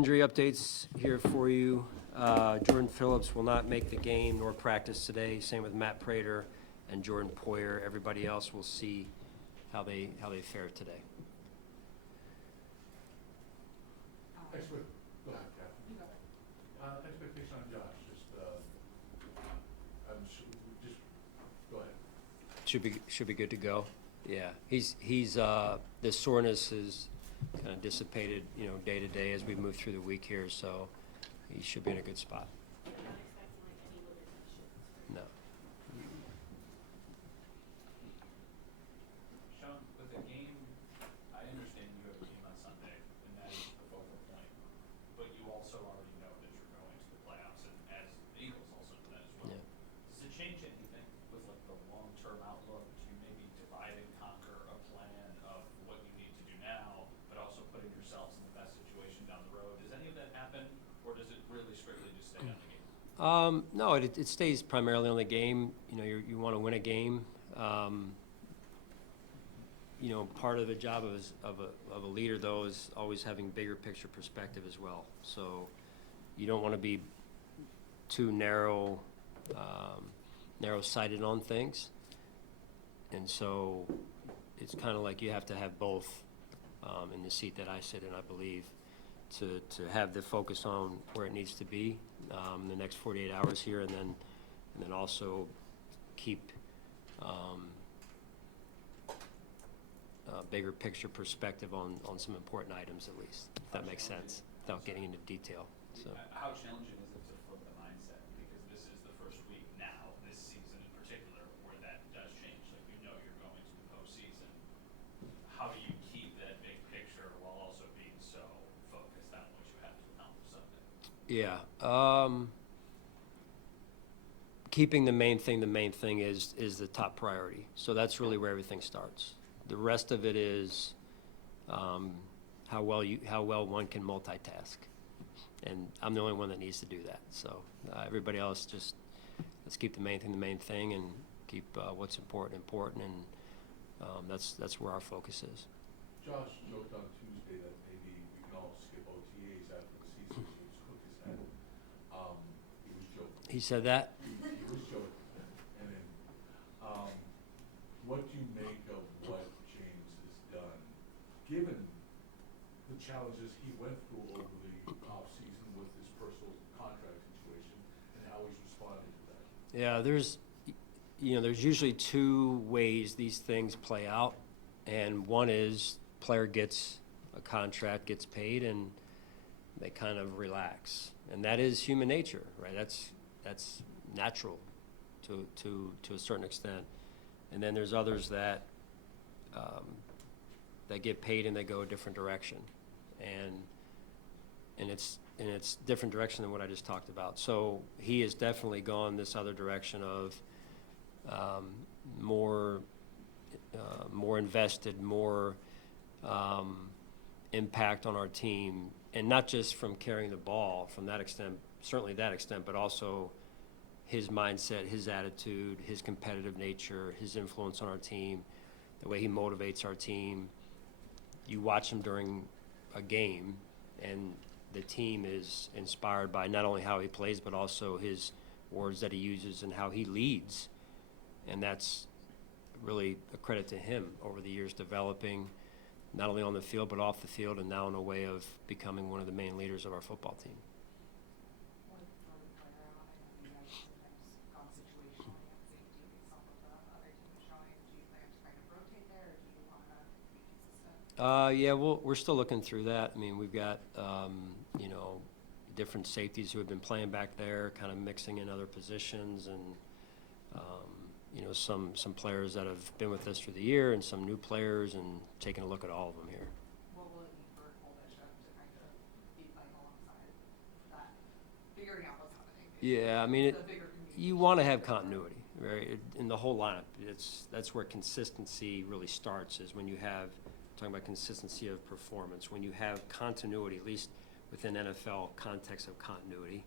Injury updates here for you. Jordan Phillips will not make the game nor practice today. Same with Matt Prater and Jordan Poyer. Everybody else will see how they fare today. Go ahead, Captain. Expectation on Josh, just go ahead. Should be good to go. Yeah, he's the soreness is kind of dissipated, day to day as we move through the week here, so he should be in a good spot. You're not expecting like any ligament issues? No. Sean, with the game, I understand you have a game on Sunday, and that is the focal point, but you also already know that you're going to the playoffs, and as the Eagles also know that as well. Yeah. Does it change anything with like the long-term outlook to maybe divide and conquer a plan of what you need to do now, but also putting yourselves in the best situation down the road? Does any of that happen, or does it really strictly just stay on the game? No, it stays primarily on the game. You want to win a game. Part of the job of a leader, though, is always having bigger picture perspective as well. So you don't want to be too narrow-sighted on things. And so it's kind of like you have to have both in the seat that I sit in, I believe, to have the focus on where it needs to be the next 48 hours here, and then also keep bigger picture perspective on some important items, at least, if that makes sense, without getting into detail. So. How challenging is it to flip the mindset? Because this is the first week now, this season in particular, where that does change. Like, you're going to the postseason. How do you keep that big picture while also being so focused on what you have to accomplish Sunday? Yeah. Keeping the main thing is the top priority. So that's really where everything starts. The rest of it is how well one can multitask, and I'm the only one that needs to do that. So everybody else, just let's keep the main thing, and keep what's important, and that's where our focus is. Josh joked on Tuesday that maybe we can all skip OTAs after the season, so he's cooked his head. He was joking. He said that? He was joking. And then, what do you make of what James has done, given the challenges he went through over the off-season with his personal contract situation, and how he's responded to that? Yeah, there's usually two ways these things play out, and one is player gets a contract, gets paid, and they kind of relax, and that is human nature, right? That's natural to a certain extent. And then there's others that get paid and they go a different direction, and it's different direction than what I just talked about. So he has definitely gone this other direction of more invested, more impact on our team, and not just from carrying the ball from that extent, certainly that extent, but also his mindset, his attitude, his competitive nature, his influence on our team, the way he motivates our team. You watch him during a game, and the team is inspired by not only how he plays, but also his words that he uses and how he leads. And that's really a credit to him over the years, developing not only on the field, but off the field, and now in a way of becoming one of the main leaders of our football team. Yeah, we're still looking through that. I mean, we've got, different safeties who have been playing back there, kind of mixing in other positions, and, some players that have been with us through the year, and some new players, and taking a look at all of them here. What will it mean for Cole Bishop to kind of be playing alongside that, figuring out what's happening? Yeah, I mean, you want to have continuity, right? In the whole lineup, that's where consistency really starts, is when you have, talking about consistency of performance, when you have continuity, at least within NFL context of continuity,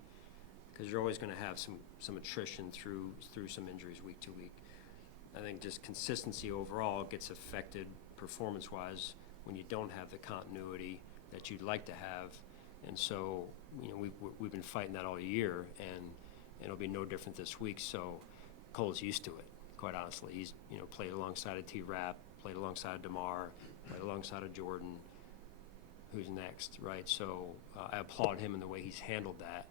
because you're always going to have some attrition through some injuries week to week. I think just consistency overall gets affected performance-wise when you don't have the continuity that you'd like to have, And so, we've been fighting that all year, and it'll be no different this week. So Cole's used to it, quite honestly. He's, played alongside of T-Rap, played alongside of DeMar, played alongside of Jordan. Who's next, right? So I applaud him in the way he's handled that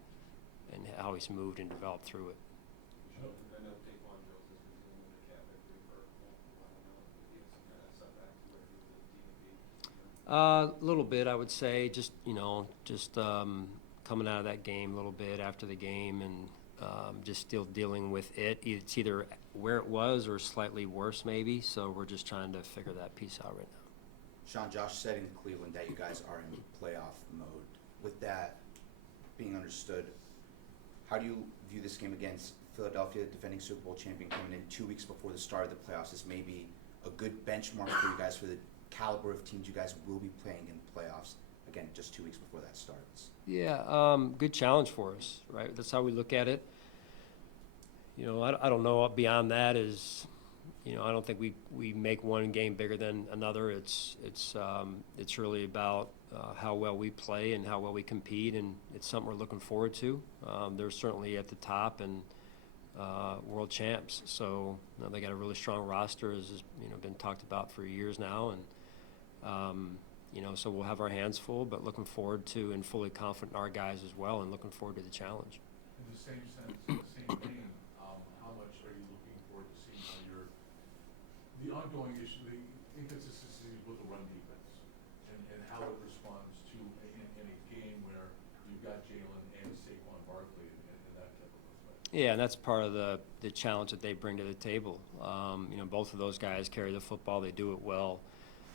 and how he's moved and developed through it. I know Daquan Jones has been dealing with a calf injury for a while now. Did he have some kind of setback to where he was at DNP? A little bit, I would say. Just coming out of that game a little bit after the game, and just still dealing with it. It's either where it was or slightly worse, maybe. So we're just trying to figure that piece out right now. Sean, Josh said in Cleveland that you guys are in playoff mode. With that being understood, how do you view this game against Philadelphia, defending Super Bowl champion, coming in 2 weeks before the start of the playoffs? Is maybe a good benchmark for you guys for the caliber of teams you guys will be playing in the playoffs, again, just 2 weeks before that starts? Yeah, good challenge for us, right? That's how we look at it. I don't know beyond that is, I don't think we make one game bigger than another. It's really about how well we play and how well we compete, and it's something we're looking forward to. They're certainly at the top and world champs, so they got a really strong roster, as has been talked about for years now, and so we'll have our hands full, but looking forward to and fully confident in our guys as well, and looking forward to the challenge. In the same sense, in the same vein, how much are you looking forward to seeing how the ongoing issue, the inconsistency with the run defense, and how it responds to in a game where you've got Jalen and Saquon Barkley and that type of aspect? Yeah, and that's part of the challenge that they bring to the table. Both of those guys carry the football. They do it well.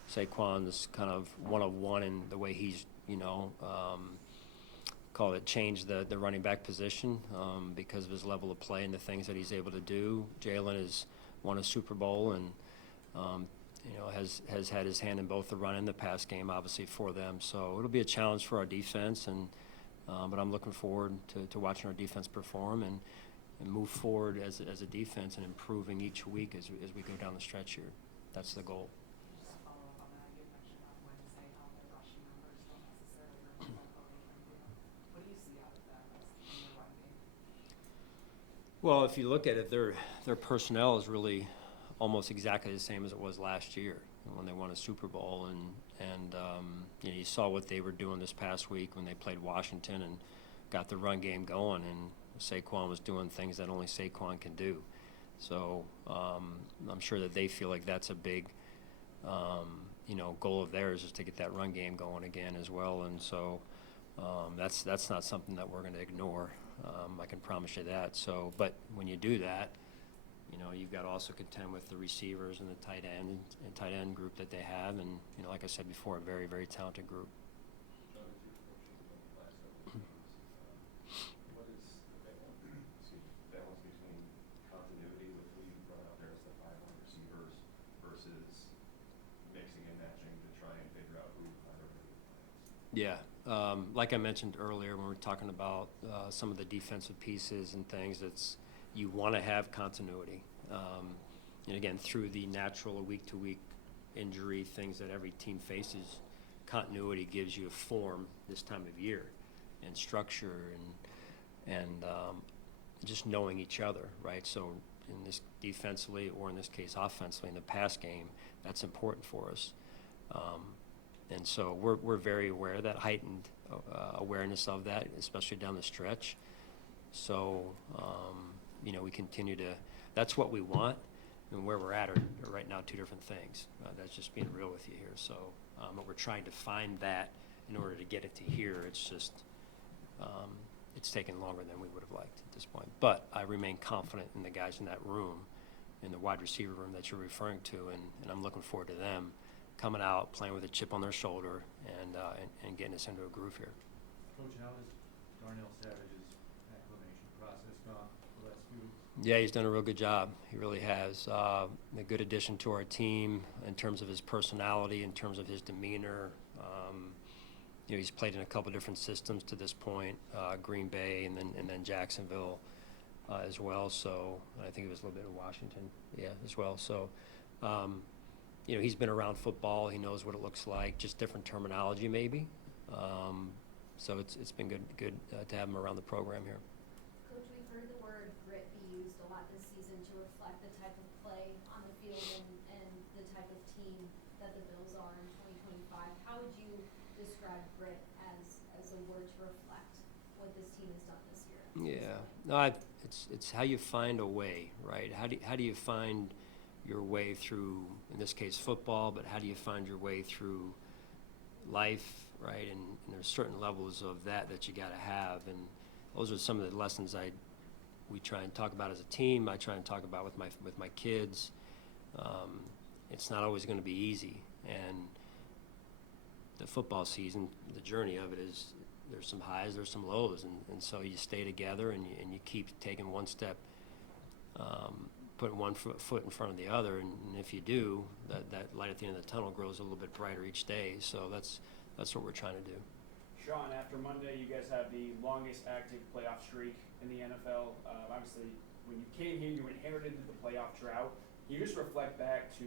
Saquon's kind of one in the way he's, changed the running back position because of his level of play and the things that he's able to do. Jalen has won a Super Bowl and, has had his hand in both the run and the pass game, obviously, for them. So it'll be a challenge for our defense, and but I'm looking forward to watching our defense perform and move forward as a defense and improving each week as we go down the stretch here. That's the goal. Just to follow up on that, you mentioned on Wednesday how the rushing numbers don't necessarily reflect what they can do. What do you see out of that in the run game? Well, if you look at it, their personnel is really almost exactly the same as it was last year when they won a Super Bowl, and you saw what they were doing this past week when they played Washington and got the run game going, and Saquon was doing things that only Saquon can do. So I'm sure that they feel like that's a big goal of theirs, is to get that run game going again as well, and so that's not something that we're going to ignore. I can promise you that. So, but when you do that, you've got to also contend with the receivers and the tight end group that they have, and like I said before, a very, very talented group. What is the balance between continuity with who you brought out there as the 5 wide receivers versus mixing and matching to try and figure out who the plans? Yeah, like I mentioned earlier when we were talking about some of the defensive pieces and things, you want to have continuity. And again, through the natural week-to-week injury things that every team faces, continuity gives you a form this time of year and structure and just knowing each other, right? So in this defensively, or in this case offensively, in the pass game, that's important for us. And so we're very aware of that, heightened awareness of that, especially down the stretch. So, we continue to, that's what we want, and where we're at are right now two different things. That's just being real with you here. So, but we're trying to find that in order to get it to here. It's just, it's taken longer than we would have liked at this point. But I remain confident in the guys in that room, in the wide receiver room that you're referring to, and I'm looking forward to them coming out, playing with a chip on their shoulder, and getting us into a groove here. Coach, how has Darnell Savage's acclimation process gone the last few weeks? Yeah, he's done a real good job. He really has. A good addition to our team in terms of his personality, in terms of his demeanor. He's played in a couple different systems to this point, Green Bay and then Jacksonville as well. So I think it was a little bit of Washington, as well. So he's been around football. He knows what it looks like. Just different terminology maybe. So it's been good to have him around the program here. Coach, we've heard the word grit be used a lot this season to reflect the type of play on the field and the type of team that the Bills are in 2025. How would you describe grit as a word to reflect what this team has done this year? Yeah, no, it's how you find a way, right? How do you find your way through, in this case, football, but how do you find your way through life, right? And there's certain levels of that you got to have, and those are some of the lessons we try and talk about as a team. I try and talk about with my kids. It's not always going to be easy, and the football season, the journey of it is there's some highs, there's some lows, and so you stay together and you keep taking one step, putting one foot in front of the other, and if you do, that light at the end of the tunnel grows a little bit brighter each day. So that's what we're trying to do. Sean, after Monday, you guys have the longest active playoff streak in the NFL. Obviously, when you came here, you inherited the playoff drought. You just reflect back to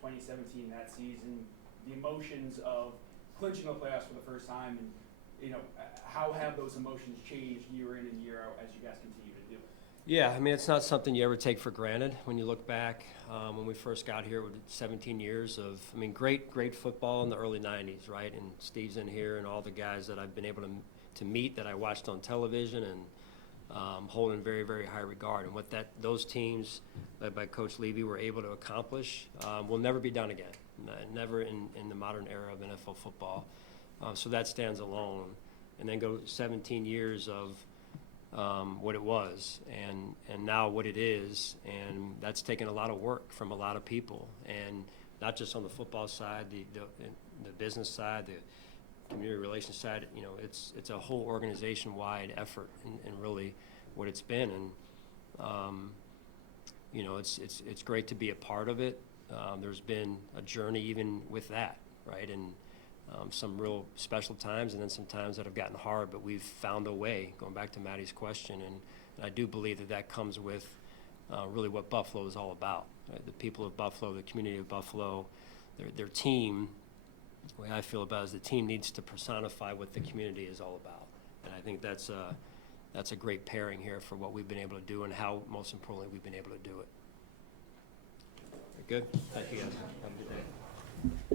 2017, that season, the emotions of clinching the playoffs for the first time, and how have those emotions changed year in and year out as you guys continue to do it? Yeah, I mean, it's not something you ever take for granted when you look back. When we first got here, with 17 years of, great football in the early 90s, right? And Steve's in here, and all the guys that I've been able to meet that I watched on television and hold in very, very high regard. And what those teams led by Coach Levy were able to accomplish will never be done again, never in the modern era of NFL football. So that stands alone. And then go 17 years of what it was and now what it is, and that's taken a lot of work from a lot of people, and not just on the football side, the business side, the community relations side. It's a whole organization-wide effort, and really what it's been, and it's great to be a part of it. There's been a journey even with that, right? And some real special times, and then some times that have gotten hard, but we've found a way, going back to Maddie's question, and I do believe that comes with really what Buffalo is all about. Right? The people of Buffalo, the community of Buffalo, their team, the way I feel about it is the team needs to personify what the community is all about, and I think that's a great pairing here for what we've been able to do and how, most importantly, we've been able to do it. Good? Thank you guys. Have a good day.